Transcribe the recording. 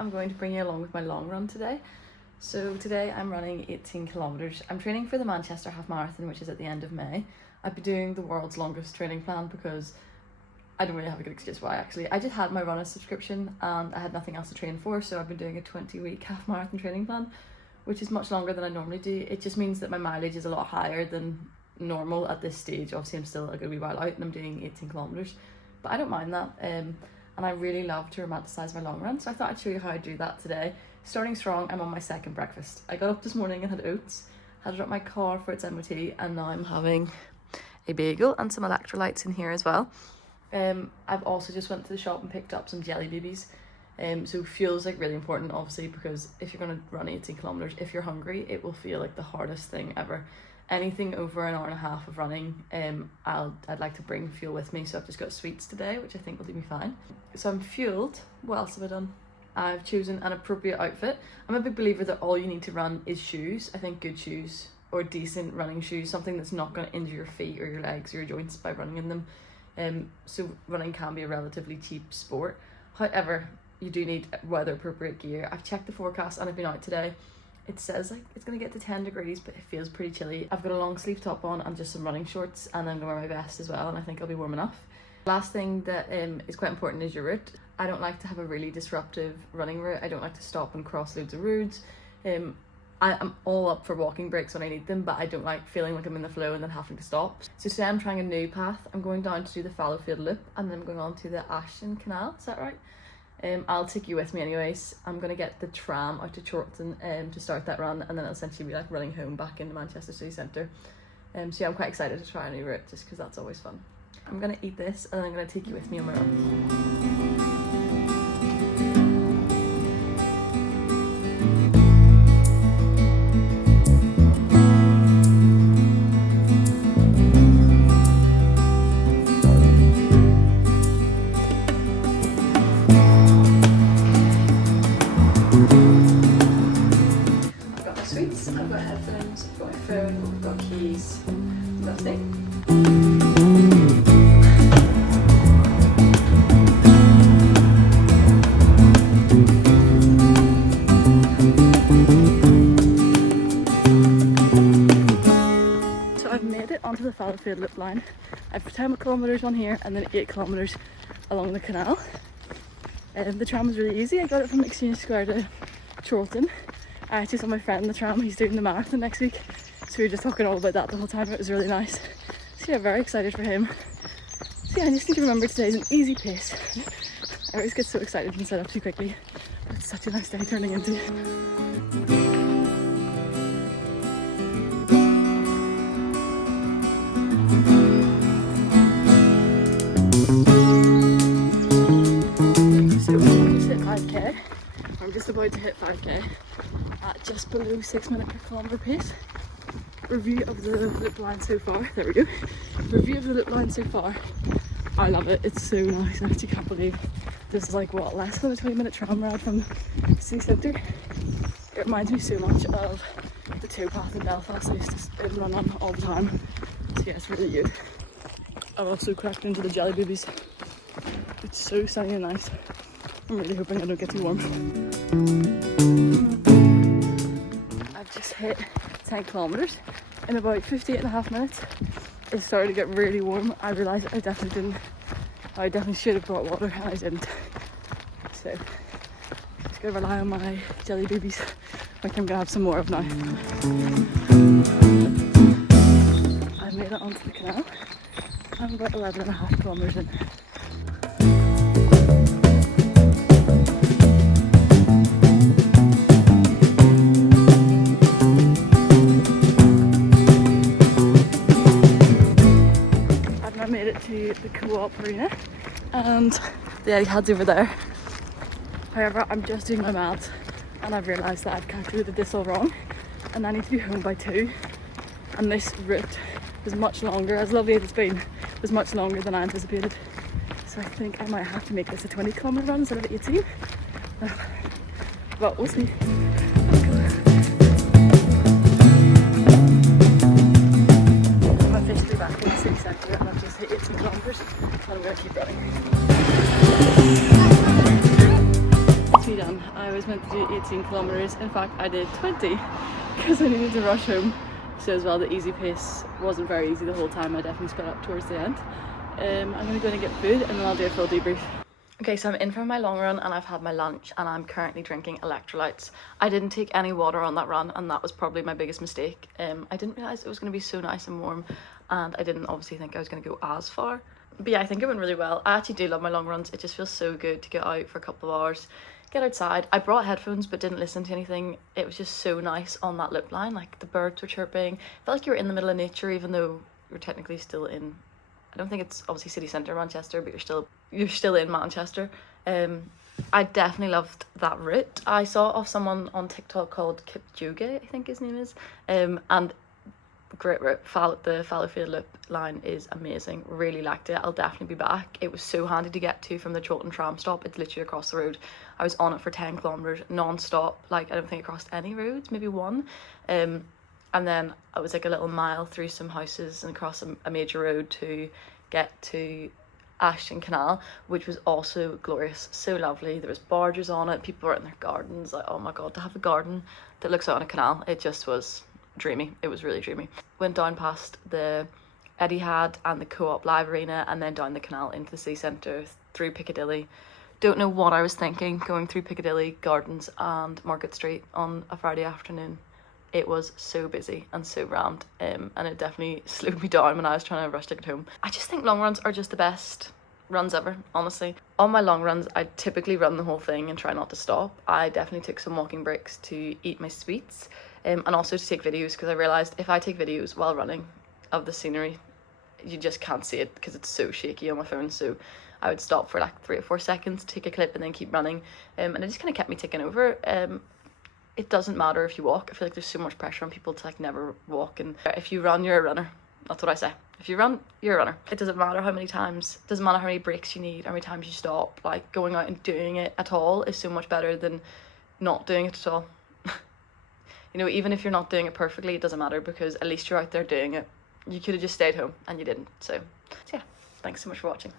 I'm going to bring you along with my long run today. So today I'm running 18 kilometers. I'm training for the Manchester half marathon, which is at the end of May. I've been doing the world's longest training plan because I don't really have a good excuse why actually. I just had my runner subscription and I had nothing else to train for, so I've been doing a 20-week half marathon training plan, which is much longer than I normally do. It just means that my mileage is a lot higher than normal at this stage. Obviously I'm still a good wee while out and I'm doing 18 kilometers, but I don't mind that. And I really love to romanticize my long run, so I thought I'd show you how I do that today. Starting strong, I'm on my second breakfast. I got up this morning and had oats, had it at my car for its MOT, and now I'm having a bagel and some electrolytes in here as well. I've also just went to the shop and picked up some jelly babies. So fuel's like really important, obviously, because if you're going to run 18 kilometers, if you're hungry, it will feel like the hardest thing ever. Anything over an hour and a half of running, I'd like to bring fuel with me, so I've just got sweets today, which I think will do me fine. So I'm fueled. What else have I done? I've chosen an appropriate outfit. I'm a big believer that all you need to run is shoes. I think good shoes or decent running shoes, something that's not going to injure your feet or your legs or your joints by running in them. So running can be a relatively cheap sport. However, you do need weather appropriate gear. I've checked the forecast and I've been out today. It says like it's going to get to 10 degrees, but it feels pretty chilly. I've got a long sleeve top on and just some running shorts, and then I'm going to wear my vest as well, and I think I'll be warm enough. Last thing that is quite important is your route. I don't like to have a really disruptive running route. I don't like to stop and cross loads of roads. I'm all up for walking breaks when I need them, but I don't like feeling like I'm in the flow and then having to stop. So today I'm trying a new path. I'm going down to do the Fallowfield Loop and then I'm going on to the Ashton Canal, is that right? I'll take you with me anyways. I'm going to get the tram out to Chorlton to start that run, and then it'll essentially be like running home back into Manchester City Centre. So yeah, I'm quite excited to try a new route just because that's always fun. I'm going to eat this and then I'm going to take you with me on my run. I've got headphones, I've got my phone, I've got keys. That's it. So I've made it onto the Fallowfield Loop line. I've 10 kilometers on here and then 8 kilometers along the canal. The tram was really easy. I got it from Exchange Square to Chorlton. I actually saw my friend in the tram, he's doing the marathon next week, so we were just talking all about that the whole time. It was really nice. So yeah, very excited for him. So yeah, I just need to remember today's an easy pace. I always get so excited and set up too quickly, but it's such a nice day turning into. So I'm almost hit 5k, I'm just about to hit 5k. At just below 6 minutes per kilometre pace. Review of the loop line so far. There we go. Review of the loop line so far. I love it. It's so nice. I actually can't believe this is like what, less than a 20-minute tram ride from the city centre. It reminds me so much of the towpath in Belfast I used to run on all the time. So yeah, it's really good. I've also cracked into the jelly babies. It's so sunny and nice. I'm really hoping I don't get too warm. I've just hit 10 kilometers in about 58.5 minutes. It started to get really warm. I realised I definitely should have brought water and I didn't. So just gonna rely on my jelly babies, which I'm gonna have some more of now. I made it onto the canal. I'm about 11.5 kilometers in. Made it to the Co-op Arena and the Etihad's over there. However, I'm just doing my maths and I've realised that I've calculated this all wrong and I need to be home by 2, and this route was much longer. As lovely as it's been, it was much longer than I anticipated, so I think I might have to make this a 20 kilometre run instead of 18. But we'll see. Back in the city centre and I've just hit 18 kilometres and I'm going to keep running. It's me done. I was meant to do 18 kilometers. In fact, I did 20 because I needed to rush home. So as well, the easy pace wasn't very easy the whole time. I definitely sped up towards the end. I'm going to go in and get food and then I'll do a full debrief. Okay, so I'm in for my long run and I've had my lunch and I'm currently drinking electrolytes. I didn't take any water on that run and that was probably my biggest mistake. I didn't realise it was going to be so nice and warm and I didn't obviously think I was going to go as far. But yeah, I think it went really well. I actually do love my long runs. It just feels so good to get out for a couple of hours, get outside. I brought headphones but didn't listen to anything. It was just so nice on that loop line. Like the birds were chirping. I felt like you were in the middle of nature even though you're technically still in, I don't think it's obviously city centre Manchester, but you're still in Manchester. I definitely loved that route. I saw of someone on TikTok called Kipchoge, I think his name is, and great route. The Fallowfield loop line is amazing. Really liked it. I'll definitely be back. It was so handy to get to from the Chorlton tram stop. It's literally across the road. I was on it for 10 kilometers non-stop. Like I don't think I crossed any roads, maybe one. And then I was like a little mile through some houses and across a major road to get to Ashton Canal, which was also glorious, so lovely. There was barges on it, people were in their gardens. Like, oh my god, to have a garden that looks out on a canal, it just was dreamy. It was really dreamy. Went down past the Etihad and the Co-op Live Arena and then down the canal into the city centre through Piccadilly. Don't know what I was thinking going through Piccadilly Gardens and Market Street on a Friday afternoon. It was so busy and so rammed, and it definitely slowed me down when I was trying to rush to get home. I just think long runs are just the best runs ever, honestly. On my long runs, I typically run the whole thing and try not to stop. I definitely took some walking breaks to eat my sweets, and also to take videos, because I realised if I take videos while running of the scenery, you just can't see it because it's so shaky on my phone. So I would stop for like 3 or 4 seconds, take a clip and then keep running, and it just kind of kept me ticking over. It doesn't matter if you walk. I feel like there's so much pressure on people to like never walk, and if you run, you're a runner. That's what I say. If you run, you're a runner. It doesn't matter how many times, it doesn't matter how many breaks you need, how many times you stop. Like going out and doing it at all is so much better than not doing it at all. You know, even if you're not doing it perfectly, it doesn't matter because at least you're out there doing it. You could have just stayed home and you didn't. So yeah, thanks so much for watching.